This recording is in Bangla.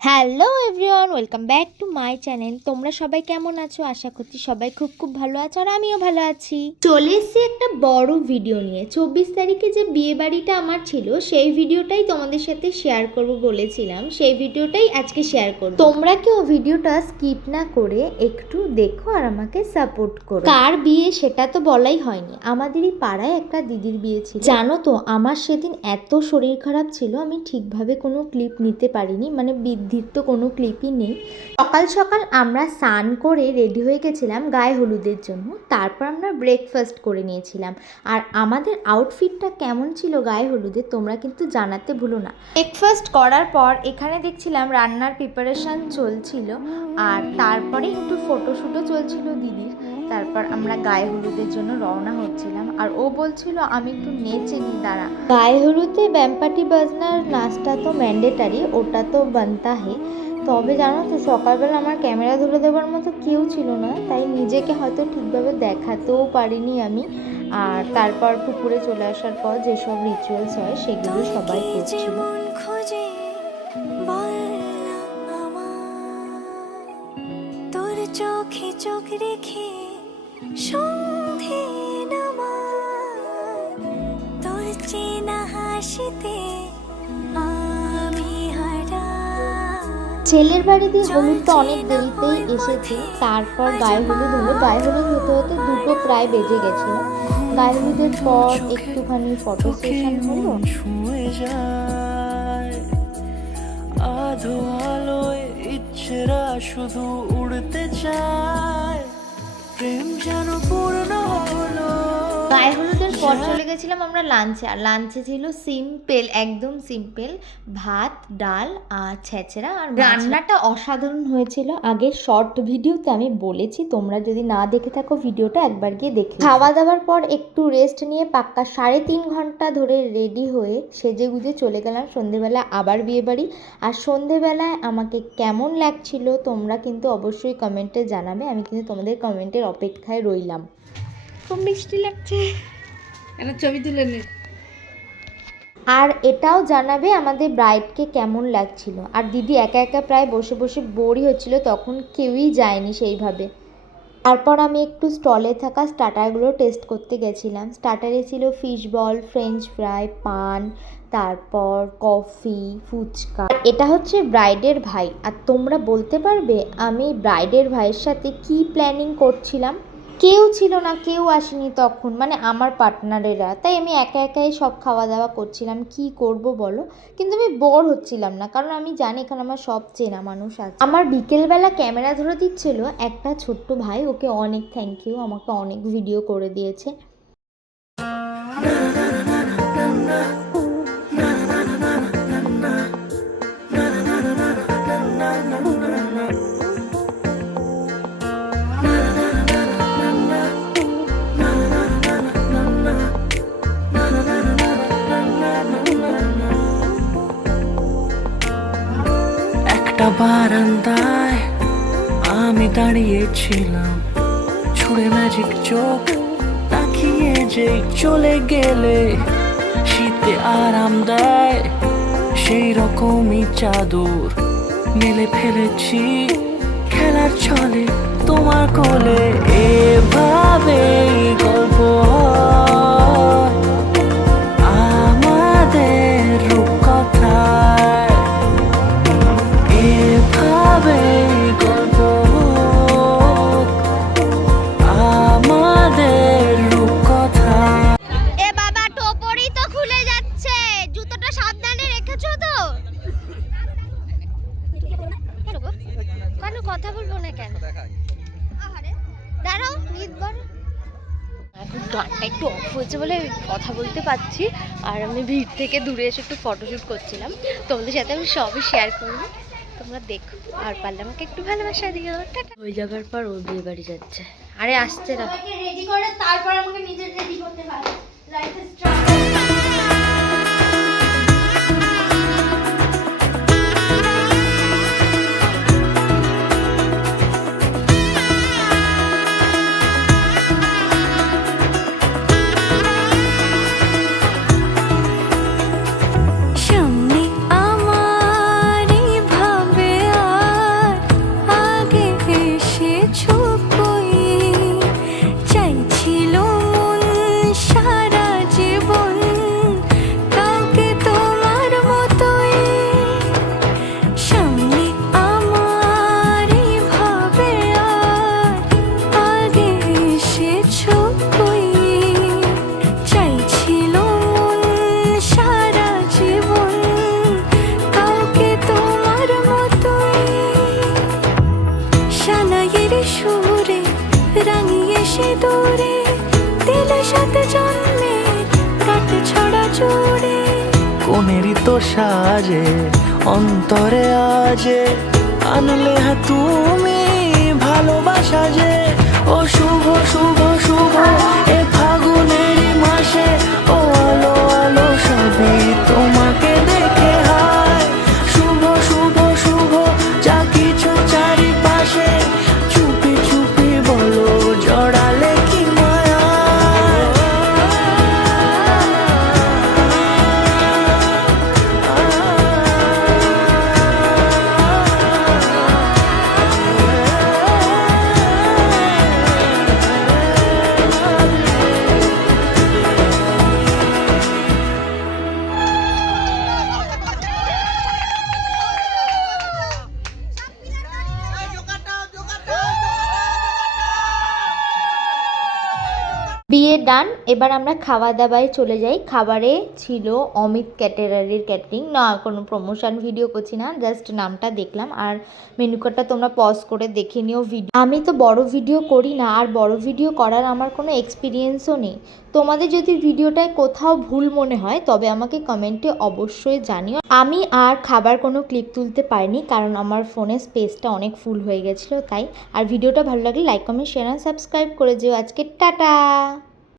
Hello everyone, welcome back to my channel. তোমরা সবাই কেমন আছো? আশা করছি সবাই খুব খুব ভালো আছো, আর আমিও ভালো আছি। চলে এসেছি একটা বড় ভিডিও নিয়ে। 24 তারিখে যে বিয়ে বাড়িটা আমার ছিল, সেই ভিডিওটাই তোমাদের সাথে শেয়ার করব বলেছিলাম। সেই ভিডিওটাই আজকে শেয়ার করব। তোমরা কেউ ভিডিওটা স্কিপ না করে একটু দেখো আর আমাকে সাপোর্ট করো। কার বিয়ে সেটা তো বলাই হয়নি, আমাদেরই পাড়ায় একটা দিদির বিয়ে ছিল। জানো তো, আমার সেদিন এত শরীর খারাপ ছিল, আমি ঠিকভাবে কোনো ক্লিপ নিতে পারিনি, মানে বৃদ্ধির তো কোনো ক্লিপই নেই। সকাল সকাল আমরা স্নান করে রেডি হয়ে গেছিলাম গায়ে হলুদের জন্য। তারপর আমরা ব্রেকফাস্ট করে নিয়েছিলাম। আর আমাদের আউটফিটটা কেমন ছিল গায়ে হলুদে তোমরা কিন্তু জানাতে ভুলো না। ব্রেকফাস্ট করার পর এখানে দেখছিলাম রান্নার প্রিপারেশান চলছিল, আর তারপরে একটু ফটোশ্যুটও চলছিল দিদির। তারপর আমরা গায়ে হলুদের জন্য রওনা হচ্ছিলাম, আর ও বলছিল আমি একটু নেচে নিই, দাঁড়া। গায়ে হলুদে ব্যাম্পাটি বাজনার নাচটা তো ম্যান্ডেটারি, ওটা তো বানতা হে। তবে জানো তো, সকালবেলা আমার ক্যামেরা ধরে দেওয়ার মতো কেউ ছিল না, তাই নিজেকে হয়তো ঠিকভাবে দেখাতেও পারিনি আমি। আর তারপর পুকুরে চলে আসার পর যেসব রিচুয়ালস হয় সেগুলো সবাই করছিল। তোর চোখে চোখ রেখে সন্ধে নামায়, তোর চেনা হাসিতে আমি হারাই। ছেলের বাড়িতে হলুদ তো অনেক দেরিতেই এসেছে। তারপর গায়ে হলুদ হলো। গায়ে হলুদ হতে হতে দুটো প্রায় বেজে গেছিল। গায়ে হলুদের পর একটুখানি ফটো সেশন হলো। আধো আলোয় ইচ্ছেরা শুধু উড়তে চায়, প্রেম যেন পূর্ণ হলো। গায়ে হলুদের পর চলে গেছিলাম আমরা লাঞ্চে। আর লাঞ্চে ছিল সিম্পল, একদম সিম্পল ভাত, ডাল আর ছেঁচড়া। আর রান্নাটা অসাধারণ হয়েছিল। আগের শর্ট ভিডিওতে আমি বলেছি, তোমরা যদি না দেখে থাকো ভিডিওটা একবার গিয়ে দেখে। খাওয়া দাওয়ার পর একটু রেস্ট নিয়ে পাক্কা 3.5 ঘন্টা ধরে রেডি হয়ে সেজে গুজে চলে গেলাম সন্ধেবেলা আবার বিয়ে বাড়ি। আর সন্ধেবেলায় আমাকে কেমন লাগছিল তোমরা কিন্তু অবশ্যই কমেন্টে জানাবে। আমি কিন্তু তোমাদের কমেন্টের অপেক্ষায় রইলাম। খুব মিষ্টি লাগছে, ছবি তুলে নে। আর এটাও জানাবে আমাদের ব্রাইডকে কেমন লাগছিল। আর দিদি একা একা প্রায় বসে বসে বোরই হচ্ছিল, তখন কেউই যায়নি সেইভাবে। তারপর আমি একটু স্টলে থাকা স্টার্টারগুলো টেস্ট করতে গেছিলাম। স্টার্টারে ছিল ফিশ বল, ফ্রেঞ্চ ফ্রাই, পান, তারপর কফি, ফুচকা। এটা হচ্ছে ব্রাইডের ভাই। আর তোমরা বলতে পারবে আমি ব্রাইডের ভাইয়ের সাথে কি প্ল্যানিং করছিলাম? কেউ ছিল না, কেউ আসেনি তখন, মানে আমার পার্টনারেরা। তাই আমি একা একাই সব খাওয়া দাওয়া করছিলাম। কি করব বলো? কিন্তু আমি বোর হচ্ছিলাম না, কারণ আমি জানি এখানে আমার সব চেনা মানুষ আছে। আমার বিকেলবেলা ক্যামেরা ধরে দিচ্ছিল একটা ছোট্ট ভাই, ওকে অনেক থ্যাংক ইউ, আমাকে অনেক ভিডিও করে দিয়েছে। বারান্দায় আমি দাঁড়িয়েছিলাম, ছুঁড়ে ম্যাজিক চোখ তাকিয়ে যে চলে গেলে শীতে আরাম দেয় সেই রকমই চাদর মেলে ফেলেছি খেলার ছলে তোমার কোলে। এভাবে গল্প আমাদের রূপকথায়, এভাবে গল্প আমাদের রূপকথায়। এ বাবা, টোপরই তো খুলে যাচ্ছে, জুতোটা সাবধানে রেখেছো তো? কেন কথা বলবো না কেন? দাঁড়াও, এখন গানটা একটু অফ হয়েছে বলে কথা বলতে পারছি। আর আমি ভিড় থেকে দূরে এসে একটু ফটোশ্যুট করছিলাম, তোমাদের সাথে আমি সবই শেয়ার করবো, তোমরা দেখো। আর পারলে আমাকে একটু ভালোবাসা দিও। টাটা। ওই যাবার পর ও বিয়ে বাড়ি যাচ্ছে। আরে আসছে না, রেডি করে তারপর আমাকে নিজের রেডি করতে হয়। লাইফ ইজ সামনে আমারই ভাবে সাজে অন্তরে আজে আনলে তুমি ভালোবাসা যে ও শুভ শুভ শুভ এ ফাগুনেরই মাসে ও আলো আলো সবই তোমাকে দেখে হায় শুভ শুভ শুভ যা কিছু চারিপাশে চুপি চুপি বলো জড়ালে কি মায়া বিয়ে ডান। এবার আমরা খাওয়া দাওয়ায় চলে যাই। খাবারে ছিল অমিত ক্যাটারারের ক্যাটারিং, না কোনো প্রমোশন ভিডিও করছি না, জাস্ট নামটা দেখলাম। আর মেনু কার্ডটা তোমরা পজ করে দেখে নিও। ভিডিও আমি তো বড় ভিডিও করি না, আর বড় ভিডিও করার আমার কোনো এক্সপিরিয়েন্সও নেই। তোমাদের যদি ভিডিওটায় কোথাও ভুল মনে হয় তবে আমাকে কমেন্টে অবশ্যই জানিও। আমি আর খাবার কোনো ক্লিপ তুলতে পারিনি কারণ আমার ফোনের স্পেসটা অনেক ফুল হয়ে গেছিলো তাই। আর ভিডিওটা ভালো লাগলে লাইক কমেন্ট শেয়ার আর সাবস্ক্রাইব করে যেও। আজকে টাটা।